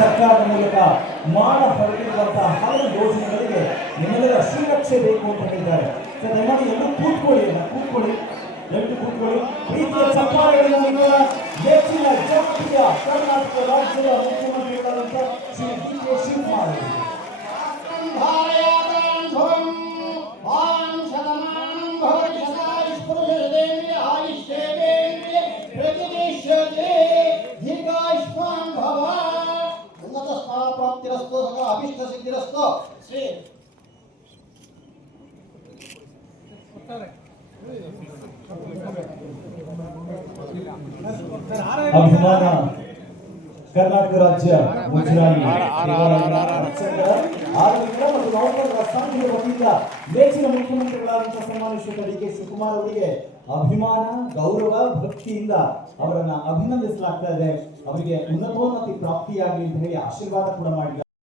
ಸರ್ಕಾರದ ಮೂಲಕ ಮಾಡ ಹೊರಟಿರುವಂತಹ ಹಲವು ಯೋಜನೆಗಳಿಗೆ ನಿಮ್ಮೆಲ್ಲರ ಶ್ರೀರಕ್ಷೆ ಬೇಕು ಅಂತ ಹೇಳಿದ್ದಾರೆ. ದಯಮಾಡಿ ಎಲ್ಲರೂ ಕೂತ್ಕೊಳ್ಳಿ, ಎಲ್ಲರೂ ಕೂತ್ಕೊಳ್ಳಿ. ಪ್ರೀತಿಯ ಚಪ್ಪಾಳೆಗಳಿಂದ ಹೆಚ್ಚಿನ ಜನಪ್ರಿಯ ಕರ್ನಾಟಕ ರಾಜ್ಯದ ಮುಖ್ಯಮಂತ್ರಿಗಳಾದಂಥ ಶ್ರೀ ಡಿ.ಕೆ. ಶಿವಕುಮಾರ್ ಪ್ರಾಪ್ತಿರಸ್ತು ಸಕಲ ಅಭಿಷ್ಟ ಸಿದ್ಧಿರಸ್ತು ಶ್ರೀ ಅಭಿಮಾನ ಕರ್ನಾಟಕ ರಾಜ್ಯ ಮುಜರಾಯಿ ಮತ್ತು ನೌಕರರ ಸಂಘದ ವತಿಯಿಂದ ನೆಚ್ಚಿನ ಮುಖ್ಯಮಂತ್ರಿಗಳಾದಂತಹ ಸನ್ಮಾನ್ಯ ಶ್ರೀ ಡಿ.ಕೆ. ಶಿವಕುಮಾರ್ ಅವರಿಗೆ ಅಭಿಮಾನ, ಗೌರವ, ಭಕ್ತಿಯಿಂದ ಅವರನ್ನ ಅಭಿನಂದಿಸಲಾಗ್ತಾ ಇದೆ. ಅವರಿಗೆ ಉನ್ನತೋನ್ನತಿ ಪ್ರಾಪ್ತಿಯಾಗಲಿ ಅಂತ ಹೇಳಿ ಆಶೀರ್ವಾದ ಕೂಡ ಮಾಡಿದ್ದಾರೆ.